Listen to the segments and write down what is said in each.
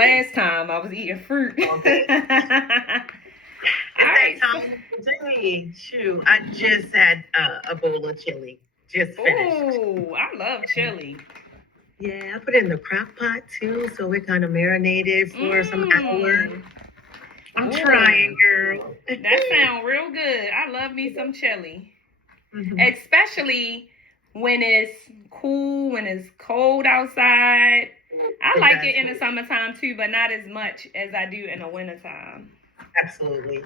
Last time I was eating fruit. Okay. All It's right. that time of the day. Shoot, I just had a bowl of chili. Just finished. Oh, I love chili. Yeah, I put it in the crock pot too, so it kind of marinated for some hours. Mmm. I'm Oh, trying, girl. that sounds real good. I love me some chili, Mhm. especially when it's cool, when it's cold outside. I like it in the Exactly. summertime too, but not as much as I do in the wintertime. Absolutely.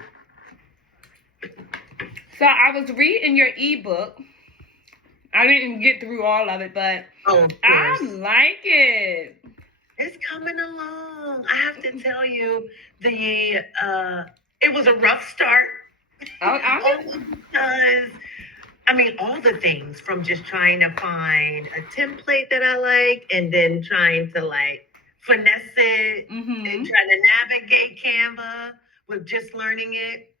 So I was reading your ebook. I didn't get through all of it, but Oh, of I course. like it. It's coming along. I have to tell you, the it was a rough start. I'm Only because I mean, all the things from just trying to find a template that I like and then trying to like finesse it and mm-hmm. trying to navigate Canva with just learning it.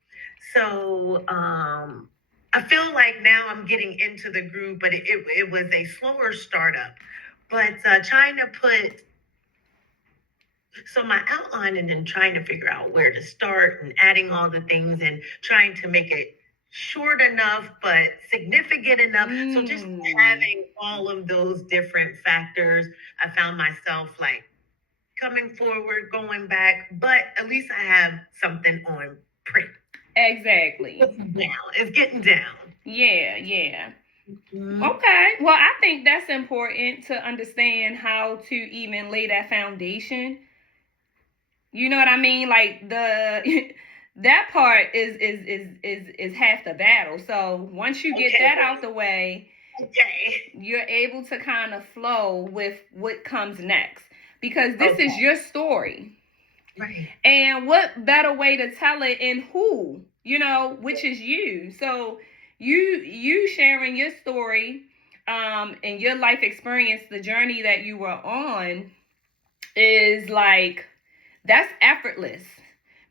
So I feel like now I'm getting into the groove, but it was a slower startup. But trying to put so my outline and then trying to figure out where to start and adding all the things and trying to make it short enough but significant enough. So just Mm. having all of those different factors, I found myself like coming forward, going back, but at least I have something on print. Exactly. It's down. It's getting down. Yeah, yeah. Mhm. Okay. Well, I think that's important to understand how to even lay that foundation. You know what I mean? Like the that part is half the battle. So once you get Okay. that out the way, Okay. you're able to kind of flow with what comes next because this is Okay. your story. Right. And what better way to tell it in who, which is you. So you sharing your story and your life experience, the journey that you were on is like that's effortless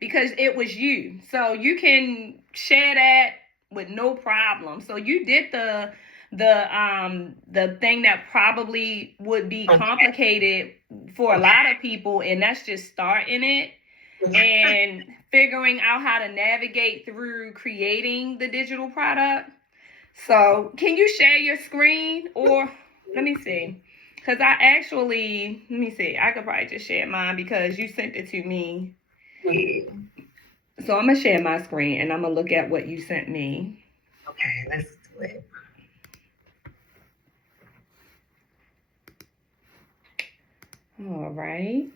because it was you. So you can share that with no problem. So you did the thing that probably would be Okay. complicated for a Okay. lot of people, and that's just starting it and figuring out how to navigate through creating the digital product. So, can you share your screen or let me see? Because let me see, I could probably just share mine because you sent it to me. Yeah. So, I'm going to share my screen and I'm going to look at what you sent me. Okay, let's do it. All right.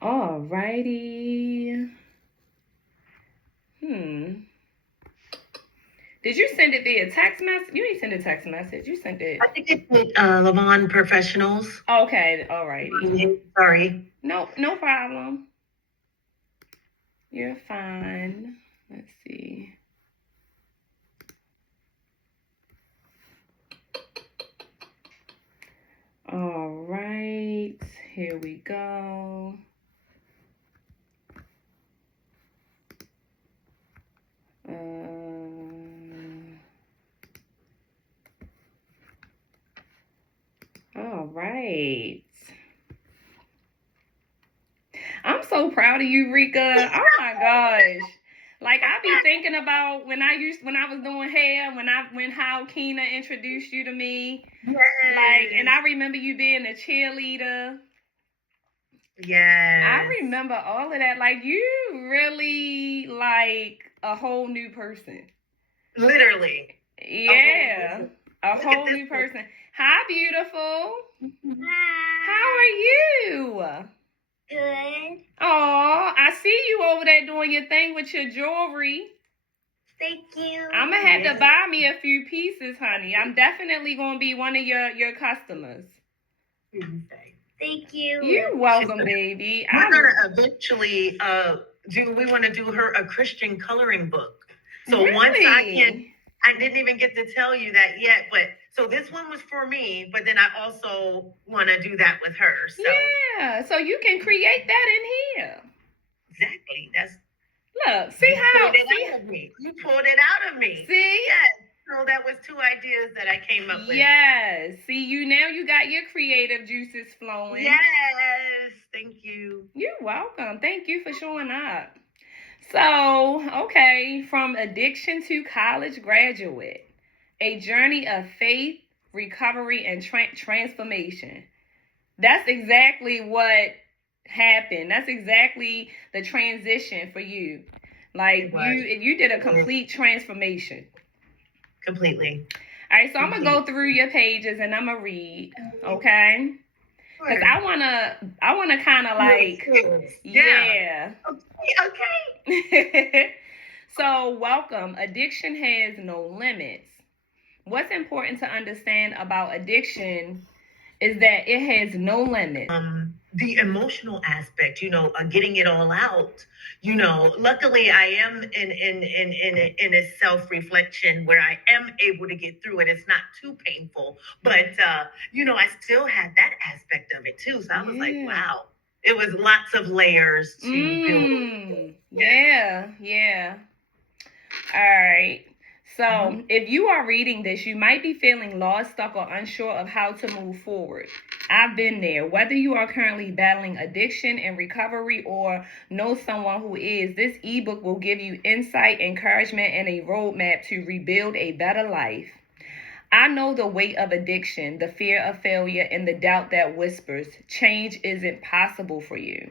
All righty. Did you send it via text message? You didn't send a text message. You sent it. I think it's with Levon Professionals. Okay. All righty. Sorry. No, no problem. You're fine. Let's see. All right. Here we go. All right. I'm so proud of you, Rika. Oh my gosh. Like I be thinking about when I was doing hair, when how Keena introduced you to me. Like, and Yes. I remember you being a cheerleader. I Yes. remember all of that. Like you really like a whole new person. Literally. Yeah. A Look at whole this new one. person. Hi, beautiful. How Hi. are you? Good. Oh, I see you over there doing your thing with your jewelry. Thank you. I'm gonna have to Yes. buy me a few pieces, honey. I'm definitely gonna be one of your customers. Thank you. You're welcome, baby. We're gonna eventually we want to do her a Christian coloring book. So once Really? I didn't even get to tell you that yet, but so this one was for me, but then I also want to do that with her. So Yeah. So you can create that in here. exactly. That's Look, see you how pulled it out of me. You pulled it out of me. see? Yes. So that was two ideas that I came up with. Yes. See, you got your creative juices flowing. Yes. Thank you. You're welcome. Thank you for showing up. So, okay, from addiction to college graduate, a journey of faith, recovery, and transformation. That's exactly what happened. That's exactly the transition for you. Like you did a complete transformation. Completely. All right, so I'm gonna go through your pages and I'm gonna read, okay? Because I wanna kind of like, yeah. Okay. So, welcome. Addiction has no limits. What's important to understand about addiction is that it has no limits. The emotional aspect, getting it all out. Luckily I am in a self-reflection where I am able to get through it. It's not too painful, but I still had that aspect of it too. So I was like, wow, it was lots of layers to build. Yeah. All right. So, if you are reading this, you might be feeling lost, stuck, or unsure of how to move forward. I've been there. Whether you are currently battling addiction and recovery or know someone who is, this ebook will give you insight, encouragement, and a roadmap to rebuild a better life. I know the weight of addiction, the fear of failure, and the doubt that whispers change isn't possible for you.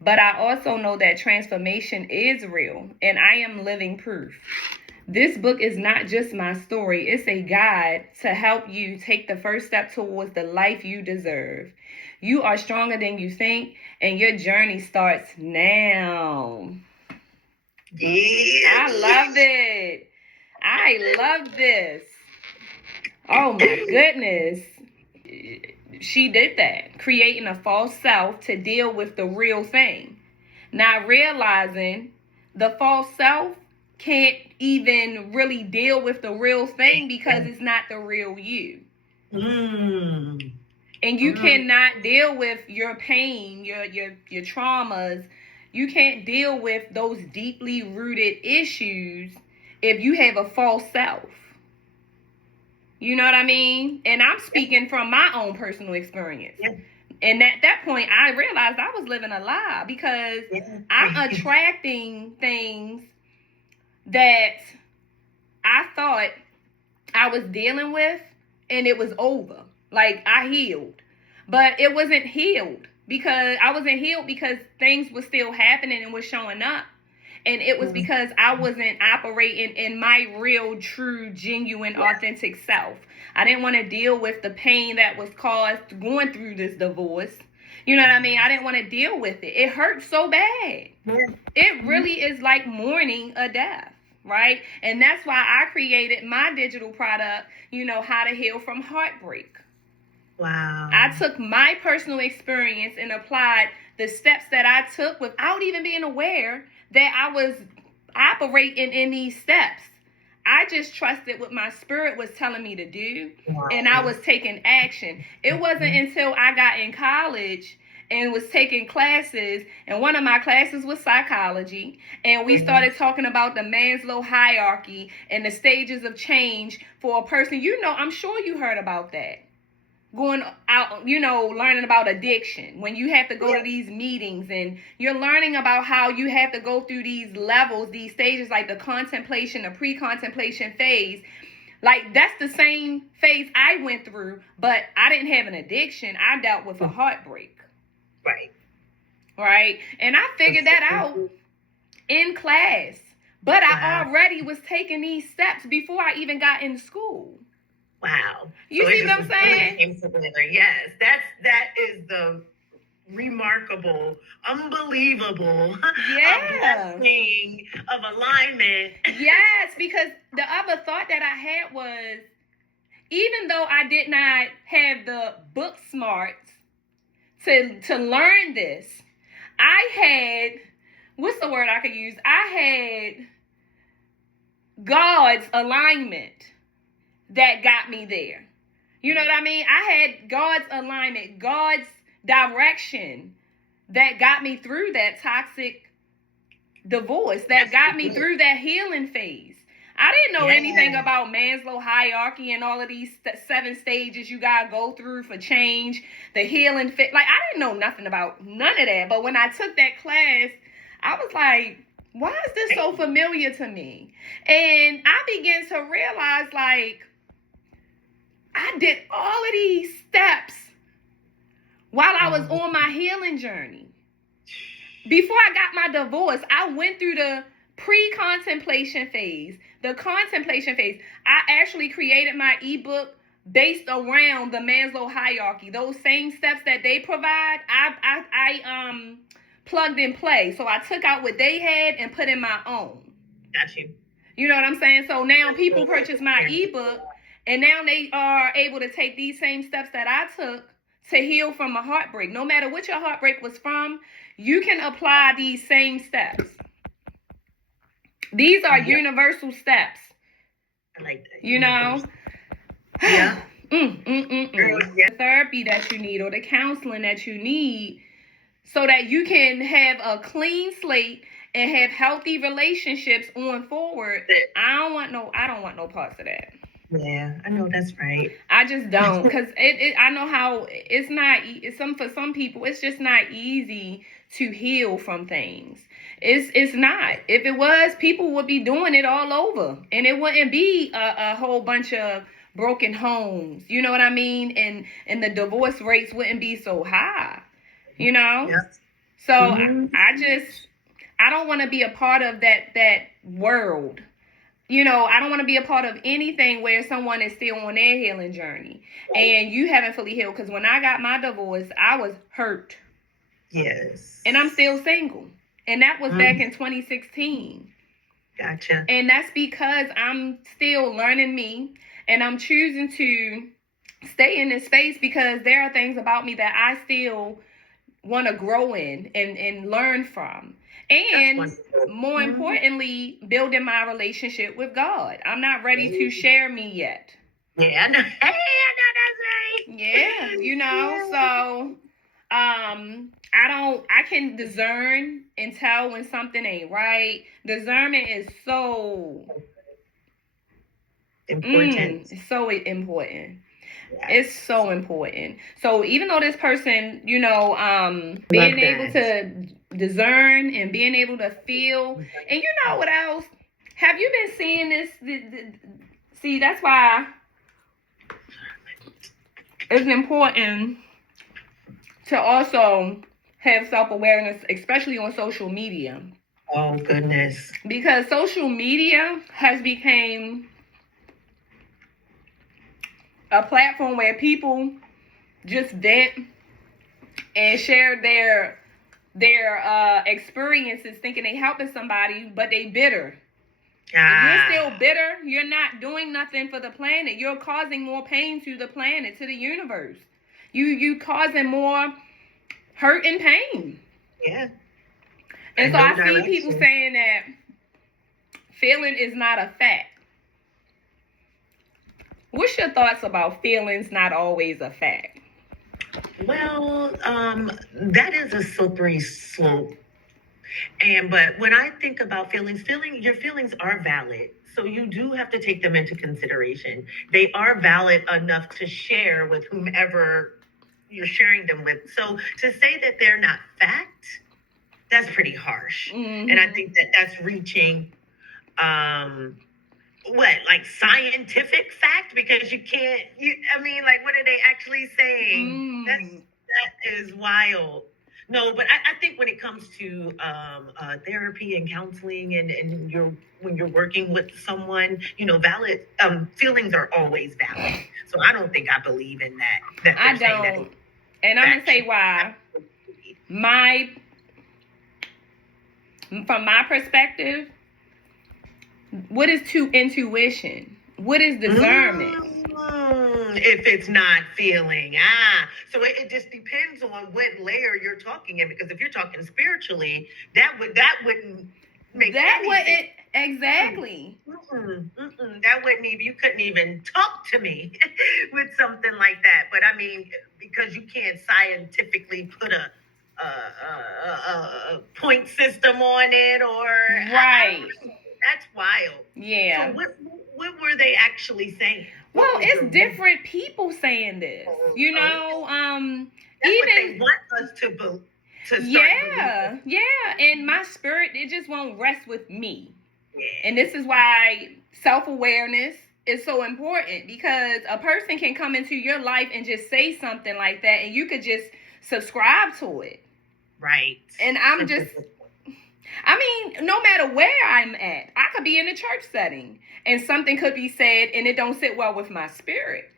But I also know that transformation is real, and I am living proof. This book is not just my story, it's a guide to help you take the first step towards the life you deserve. You are stronger than you think, and your journey starts now. Yeah. I love it. I love this. Oh my goodness. She did that, creating a false self to deal with the real thing. Not realizing the false self can't even really deal with the real thing because it's not the real you. And you cannot deal with your pain, your traumas. You can't deal with those deeply rooted issues if you have a false self. You know what I mean? And I'm speaking from my own personal experience. Yeah. And at that point, I realized I was living a lie because I'm attracting things that I thought I was dealing with, and it was over. Like, I healed. But it wasn't healed because I wasn't healed because things were still happening and was showing up. And it was because I wasn't operating in my real, true, genuine, authentic self. I didn't want to deal with the pain that was caused going through this divorce. You know what I mean? I didn't want to deal with it. It hurt so bad. It really is like mourning a death, right? And that's why I created my digital product, How to Heal from Heartbreak. Wow. I took my personal experience and applied the steps that I took without even being aware that I was operating in these steps. I just trusted what my spirit was telling me to do, and I was taking action. It wasn't until I got in college and was taking classes, and one of my classes was psychology, and we started talking about the Maslow hierarchy and the stages of change for a person. I'm sure you heard about that. Going out, learning about addiction, when you have to go to these meetings and you're learning about how you have to go through these levels, these stages, like the contemplation, the pre-contemplation phase. Like, that's the same phase I went through, but I didn't have an addiction. I dealt with a heartbreak. Right. And I figured that out in class, but I already was taking these steps before I even got in school. Wow. You see what I'm saying? Yes, that is the remarkable, unbelievable blessing of alignment. Yes, because the other thought that I had was, even though I did not have the book smarts to learn this, I had, what's the word I could use? I had God's alignment that got me there. You know what I mean? I had God's alignment, God's direction that got me through that toxic divorce, that got me through that healing phase. I didn't know Yeah. anything about Maslow hierarchy and all of these 7 stages you gotta go through for change, the healing fit. Like, I didn't know nothing about none of that. But when I took that class, I was like, why is this so familiar to me? And I began to realize, like, I did all of these steps while I was on my healing journey. Before I got my divorce, I went through the pre-contemplation phase, the contemplation phase. I actually created my ebook based around the Maslow hierarchy. Those same steps that they provide, I plugged and play. So I took out what they had and put in my own. Got you. You know what I'm saying? So now people purchase my ebook, and now they are able to take these same steps that I took to heal from a heartbreak. No matter what your heartbreak was from, you can apply these same steps. These are universal steps. I like that. You know? Yeah. The therapy that you need or the counseling that you need so that you can have a clean slate and have healthy relationships on forward. I don't want no parts of that. Yeah, I know that's right. I just don't, because I know how it's not. For some people, it's just not easy to heal from things. It's not. If it was, people would be doing it all over, and it wouldn't be a whole bunch of broken homes. You know what I mean? And the divorce rates wouldn't be so high. You know. Yeah. So I don't want to be a part of that world. You know, I don't want to be a part of anything where someone is still on their healing journey and you haven't fully healed. Because when I got my divorce, I was hurt. Yes. And I'm still single. And that was back in 2016. Gotcha. And that's because I'm still learning me. And I'm choosing to stay in this space because there are things about me that I still want to grow in and learn from. And more importantly, building my relationship with God. I'm not ready to share me yet. Yeah, I know. Hey, I know that's right. Yeah, you know, so I can discern and tell when something ain't right. Discernment is so important. It's so important. Yeah. It's so important. So even though this person, you know, being able to discern and being able to feel, and you know what else? Have you been seeing this? See, that's why it's important to also have self-awareness, especially on social media. Oh, goodness. Because social media has become a platform where people just vent and share their experiences thinking they helping somebody, but they bitter. If you're still bitter, you're not doing nothing for the planet. You're causing more pain to the planet, to the universe. You causing more hurt and pain. Yeah. And so I see people saying that feeling is not a fact. What's your thoughts about feelings not always a fact? Well, that is a slippery slope. But when I think about your feelings are valid. So you do have to take them into consideration. They are valid enough to share with whomever you're sharing them with. So to say that they're not fact, that's pretty harsh. Mm-hmm. And I think that that's reaching, like scientific fact? Because you can't, like, what are they actually saying? That is wild. No, but I think when it comes to therapy and counseling and when you're working with someone, valid feelings are always valid. So I don't think I believe in that. I don't. And I'm gonna say why. From my perspective, what is intuition? What is discernment? If it's not feeling, so it just depends on what layer you're talking in. Because if you're talking spiritually, that wouldn't make sense. Exactly. That wouldn't even, you couldn't even talk to me with something like that. But I mean, because you can't scientifically put a point system on it, or right. That's wild. Yeah. So what were they actually saying? What Well, was it's the- different people saying this. You know, That's what even they want us to start yeah, believing. yeah. And my spirit, it just won't rest with me. Yeah. And this is why self-awareness is so important, because a person can come into your life and just say something like that and you could just subscribe to it. Right. And I'm just, I mean, no matter where I'm at, I could be in a church setting and something could be said and it don't sit well with my spirit.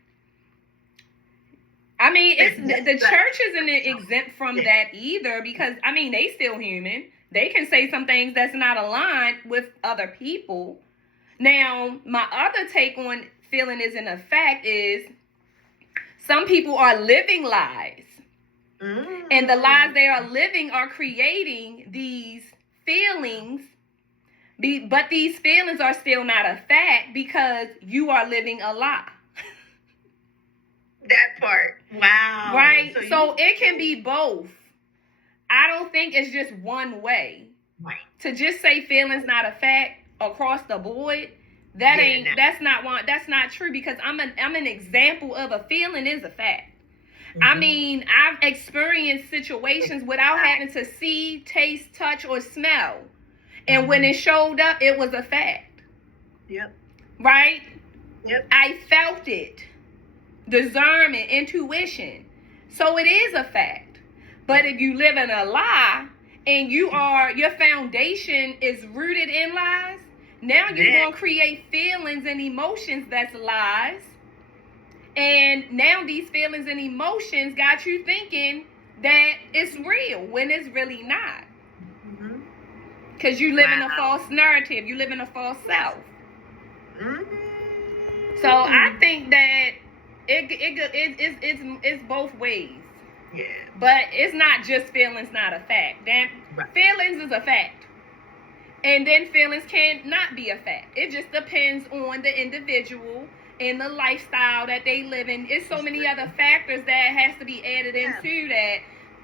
I mean, it's the church isn't exempt from that either, because I mean, they still human. They can say some things that's not aligned with other people. Now, my other take on feeling isn't a fact is some people are living lies. And the lies they are living are creating these feelings, but these feelings are still not a fact because you are living a lie. That part. Wow. Right? So it can be both. I don't think it's just one way. Right. To just say feelings not a fact across the board, that's not true, because I'm an example of a feeling is a fact. I mean, I've experienced situations without having to see, taste, touch, or smell. And when it showed up, it was a fact. Yep. Right? Yep. I felt it. Discernment, intuition. So it is a fact. But if you live in a lie and your foundation is rooted in lies, now you're going to create feelings and emotions that's lies. And now these feelings and emotions got you thinking that it's real when it's really not. Because you live in a false narrative. You live in a false self. So I think that it's both ways. Yeah. But it's not just feelings not a fact. Feelings is a fact. And then feelings cannot be a fact. It just depends on the individual and the lifestyle that they live in. It's so many other factors that has to be added into that.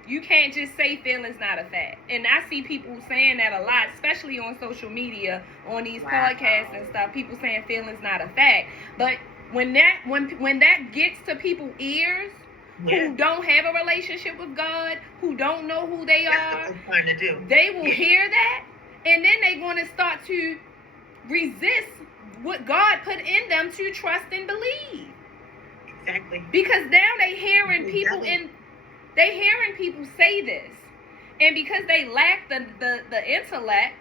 You can't just say feelings not a fact. And I see people saying that a lot, especially on social media, on these podcasts and stuff. People saying feelings not a fact. But when that gets to people's ears who don't have a relationship with God, who don't know who they are, they will hear that, and then they're going to start to resist what God put in them to trust and believe. Exactly. Because now they hearing people say this, and because they lack the intellect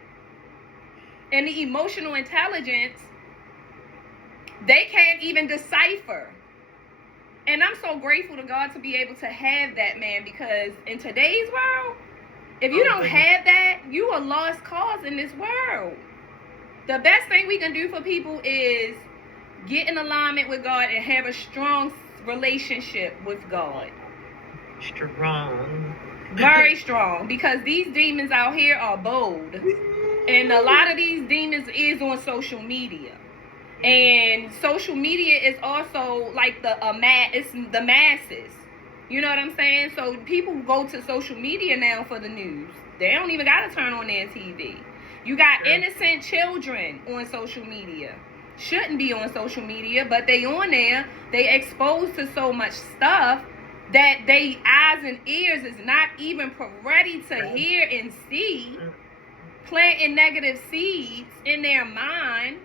and the emotional intelligence, they can't even decipher. And I'm so grateful to God to be able to have that, man, because in today's world, if you don't have that, you are lost cause in this world. The best thing we can do for people is get in alignment with God and have a strong relationship with God. Strong. Very strong, because these demons out here are bold. And a lot of these demons is on social media. And social media is also like it's the masses. You know what I'm saying? So people go to social media now for the news. They don't even got to turn on their TV. You got innocent children on social media. Shouldn't be on social media, but they on there. They exposed to so much stuff that they eyes and ears is not even ready to hear and see, planting negative seeds in their mind.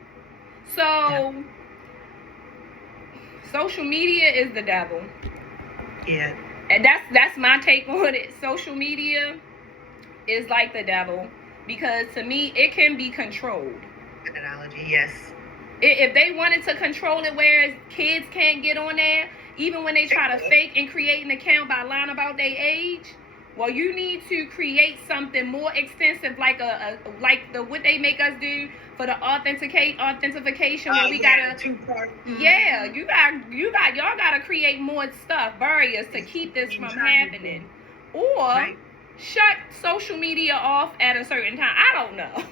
So, social media is the devil. Yeah. And that's my take on it. Social media is like the devil, because to me, it can be controlled. Good analogy, yes. If they wanted to control it, whereas kids can't get on there, even when they try to fake and create an account by lying about their age, well, you need to create something more extensive, like what they make us do for the authentication. Where we gotta, y'all gotta create more stuff, barriers to keep this from happening, or shut social media off at a certain time. I don't know.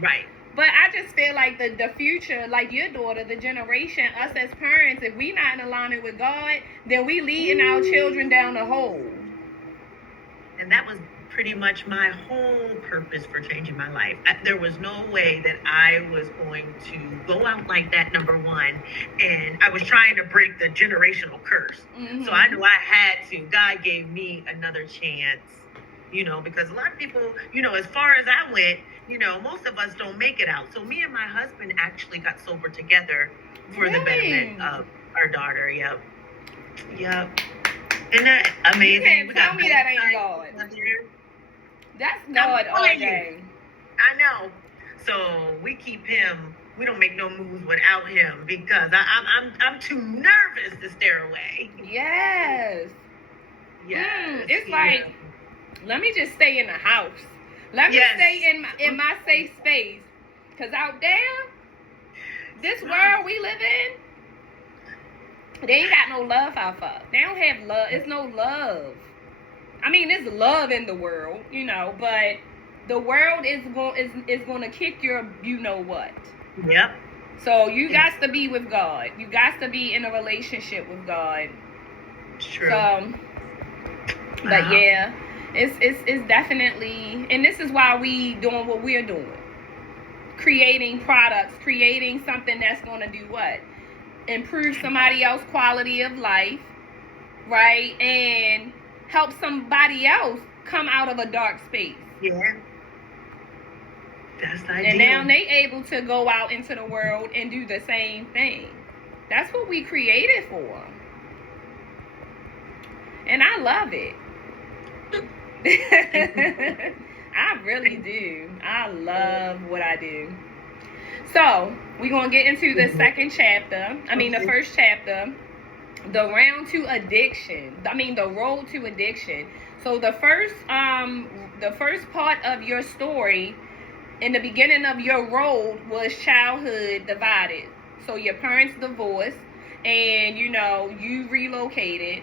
Right. But I just feel like the future, like your daughter, the generation, us as parents, if we not in alignment with God, then we leading our children down the hole. And that was pretty much my whole purpose for changing my life. There was no way that I was going to go out like that, number one. And I was trying to break the generational curse. So I knew I had to. God gave me another chance, because a lot of people, as far as I went, most of us don't make it out. So me and my husband actually got sober together for the betterment of our daughter. Yep. Isn't that amazing? You can't tell me that ain't God. That's God all day. I know. So we keep him. We don't make no moves without him because I'm too nervous to stare away. Yes. Yes. It's like, let me just stay in the house. Let me stay in my safe space. Cause out there, this world we live in, they ain't got no love out for. They don't have love. It's no love. I mean, there's love in the world, but the world is going to kick your what. Yep. So you got to be with God. You got to be in a relationship with God. True. So, but yeah, it's definitely, and this is why we doing what we're doing. Creating products, creating something that's going to do what? Improve somebody else's quality of life, right? And help somebody else come out of a dark space. Yeah. That's the idea. And now they able to go out into the world and do the same thing. That's what we created for. And I love it. I really do. I love what I do. So, we're going to get into the second chapter. The first chapter. The round to addiction. The road to addiction. So, the first part of your story, in the beginning of your road, was childhood divided. So, your parents divorced, and, you relocated.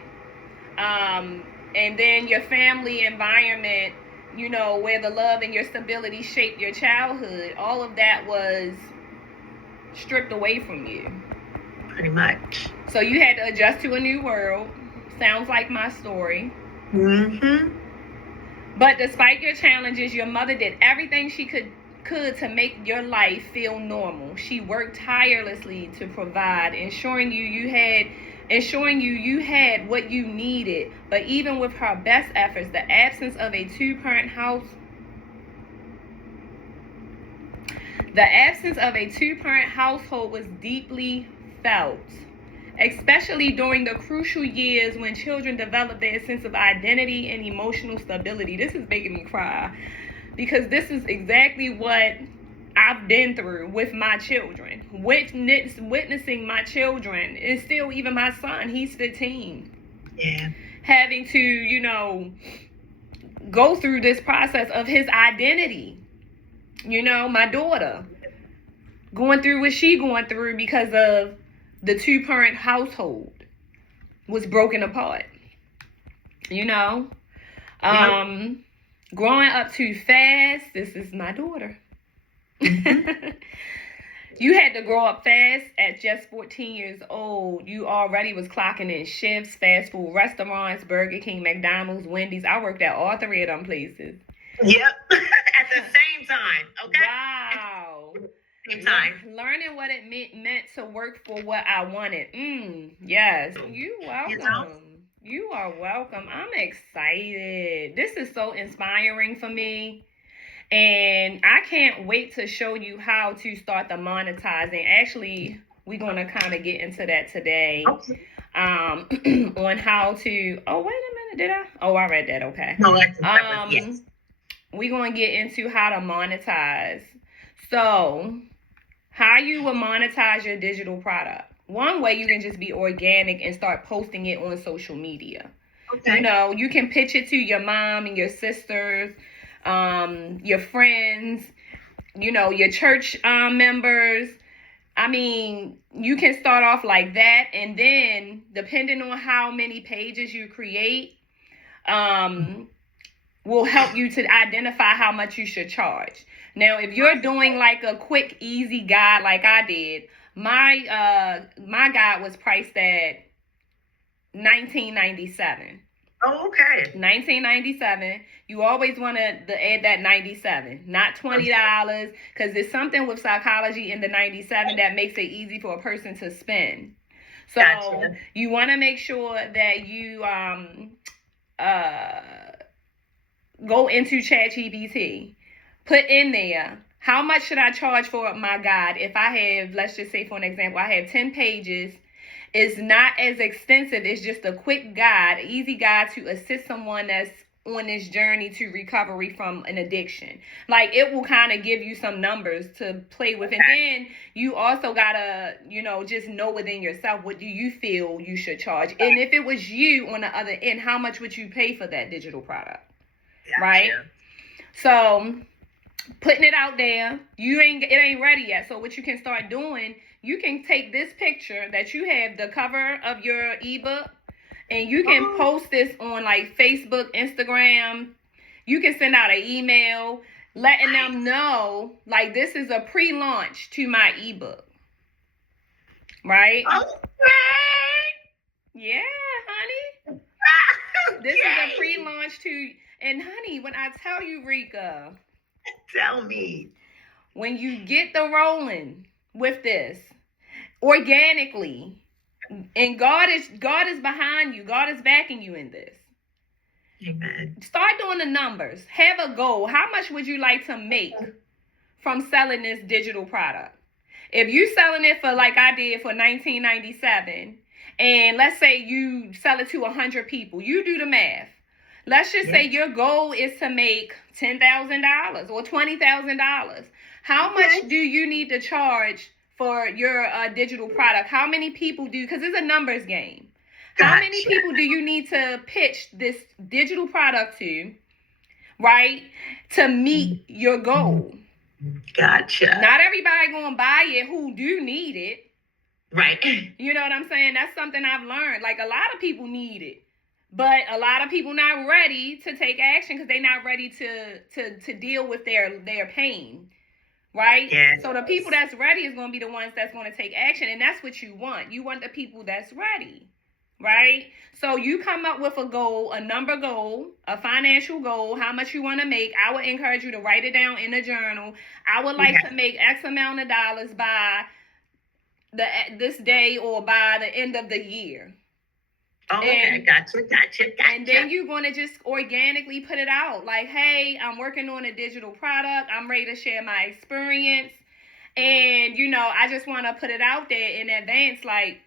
And then your family environment, where the love and your stability shaped your childhood, all of that was stripped away from you. Pretty much. So you had to adjust to a new world. Sounds like my story. Mm-hmm. But despite your challenges, your mother did everything she could to make your life feel normal. She worked tirelessly to provide, ensuring you had what you needed. But even with her best efforts, the absence of a two-parent household was deeply felt, especially during the crucial years when children develop their sense of identity and emotional stability. This is making me cry because this is exactly what I've been through with my children, witnessing my children, and still even my son, he's 15. Yeah. Having to, go through this process of his identity. My daughter going through what she going through because of the two-parent household was broken apart. Growing up too fast. This is my daughter. You had to grow up fast at just 14 years old. You already was clocking in shifts, fast food restaurants, Burger King, McDonald's, Wendy's. I worked at all three of them places. Yep. At the same time. Okay. Wow. Same time. Learning what it meant to work for what I wanted. Yes. You welcome. You are welcome. I'm excited. This is so inspiring for me. And I can't wait to show you how to start the monetizing. Actually, we're going to kind of get into that today. Okay. On how to... Oh, wait a minute. Did I? Oh, I read that. Okay. No, yes. We're going to get into how to monetize. So, how you will monetize your digital product. One way, you can just be organic and start posting it on social media. Okay. You can pitch it to your mom and your sisters, your friends, your church members. You can start off like that, and then depending on how many pages you create, will help you to identify how much you should charge. Now, if you're doing like a quick, easy guide like I did, my guide was priced at $19.97. Oh, okay. 1997. You always want to add that 97, not $20, because there's something with psychology in the 97 that makes it easy for a person to spend. So Gotcha. you want to make sure that you go into ChatGPT, put in there, how much should I charge for my guide? If I have, let's just say for an example, I have 10 pages. It's not as extensive. It's just a quick guide, an easy guide to assist someone that's on this journey to recovery from an addiction. Like, it will kind of give you some numbers to play with. And then you also gotta, just know within yourself, what do you feel you should charge? And if it was you on the other end, how much would you pay for that digital product? Gotcha. Right? So putting it out there, it ain't ready yet. So what you can start doing, you can take this picture that you have, the cover of your ebook, and you can post this on like Facebook, Instagram. You can send out an email letting them know, like, this is a pre-launch to my ebook. Right? Okay. Yeah, honey. This is a pre-launch to, and honey, when I tell you, Rika, Tell me. when you get the rolling with this organically, and God is behind you, God is backing you in this. Amen. Start doing the numbers. Have a goal. How much would you like to make from selling this digital product? If you selling it for, like I did, for $19.97, and let's say you sell it to 100 people, you do the math. Let's just say your goal is to make $10,000 or $20,000. How much do you need to charge for your digital product? How many people because it's a numbers game. How many people do you need to pitch this digital product to, right, to meet your goal? Gotcha. Not everybody gonna buy it who do need it. Right. You know what I'm saying? That's something I've learned. Like, a lot of people need it, but a lot of people not ready to take action because they're not ready to deal with their pain. Right? Yeah. So the people that's ready is gonna be the ones that's gonna take action, and that's what you want. You want the people that's ready. Right? So you come up with a goal, a number goal, a financial goal, how much you want to make. I would encourage you to write it down in a journal. I would like to make X amount of dollars by this day or by the end of the year. Oh, okay. Gotcha. And then you're going to just organically put it out. Like, hey, I'm working on a digital product. I'm ready to share my experience. And, I just want to put it out there in advance, like,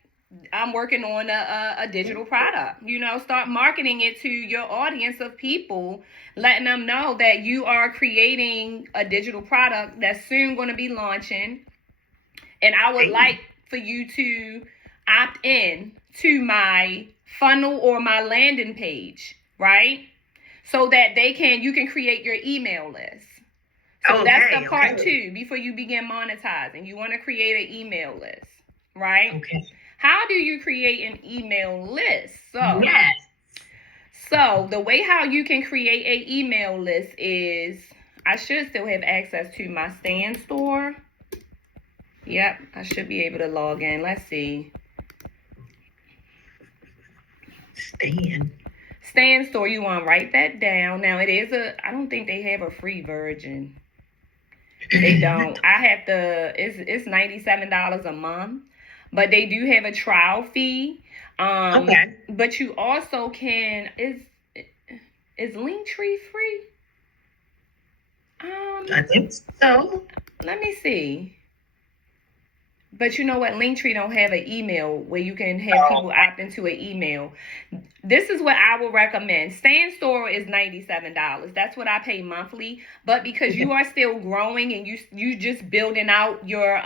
I'm working on a digital product. Start marketing it to your audience of people, letting them know that you are creating a digital product that's soon going to be launching. And I would like for you to opt in to my funnel or my landing page, right? So that you can create your email list. So that's the part 2 before you begin monetizing. You want to create an email list, right? Okay. How do you create an email list? So the way how you can create an email list is, I should still have access to my Stan Store. Yep, I should be able to log in. Let's see. Stan Store, you want to write that down. Now, I don't think they have a free version. They don't. It's $97 a month. But they do have a trial fee. But you also can, is Linktree free? I think so. Let me see. But you know what? Linktree don't have an email where you can have people opt into an email. This is what I would recommend. Stan Store is $97. That's what I pay monthly. But because you are still growing and you just building out your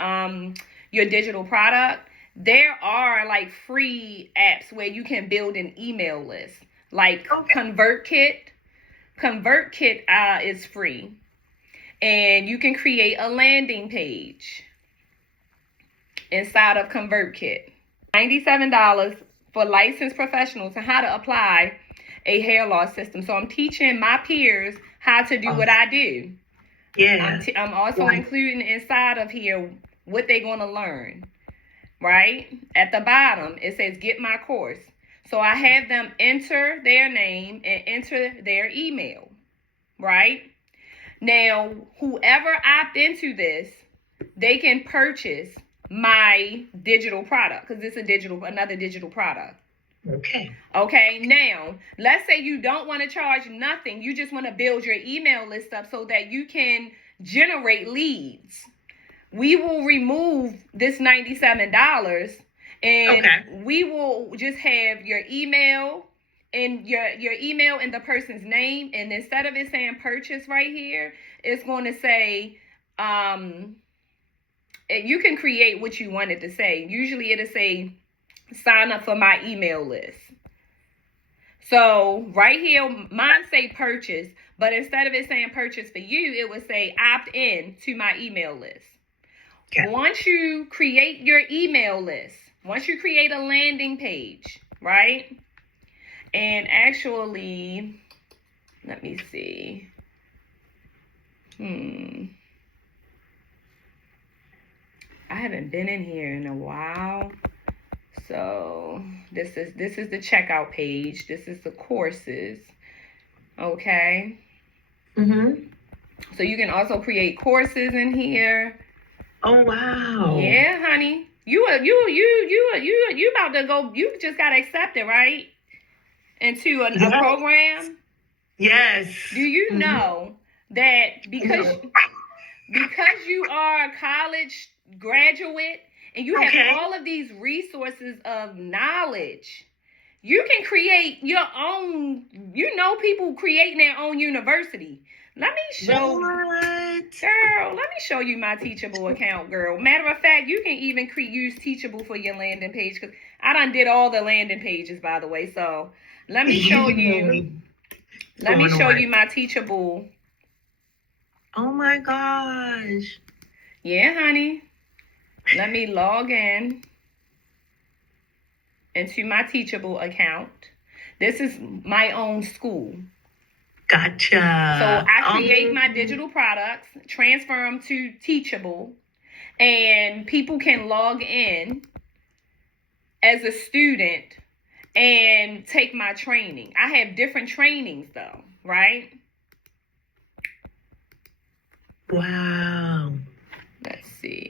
digital product, there are like free apps where you can build an email list, like ConvertKit. ConvertKit is free, and you can create a landing page inside of ConvertKit. $97 for licensed professionals and how to apply a hair loss system. So I'm teaching my peers how to do what I do. Yeah. I'm also including inside of here what they're going to learn. Right? At the bottom, it says, get my course. So I have them enter their name and enter their email, right? Now, whoever opt into this, they can purchase my digital product because it's another digital product. Okay. Okay, now let's say you don't want to charge nothing. You just want to build your email list up so that you can generate leads. We will remove this $97 and we will just have your email and your email and the person's name. And instead of it saying purchase right here, it's going to say, you can create what you want it to say. Usually it'll say sign up for my email list. So right here, mine say purchase, but instead of it saying purchase for you, it would say opt in to my email list. Okay. Once you create your email list, once you create a landing page, right? And actually, let me see. I haven't been in here in a while. So this is the checkout page. This is the courses. Okay. So you can also create courses in here. Oh wow. Yeah, honey. You about to go, you just got accepted, right? Into a program? Yes. Do you know that because you are a college graduate and you have all of these resources of knowledge, you can create your own, people creating their own university. Let me show girl, let me show you my Teachable account, girl. Matter of fact, you can even use Teachable for your landing page because I done did all the landing pages, by the way. So let me show you. Let me show you my Teachable. Oh my gosh. Yeah, honey. Let me log in into my Teachable account. This is my own school. Gotcha. So I create my digital products, transfer them to Teachable, and people can log in as a student and take my training. I have different trainings though, right? Wow. Let's see.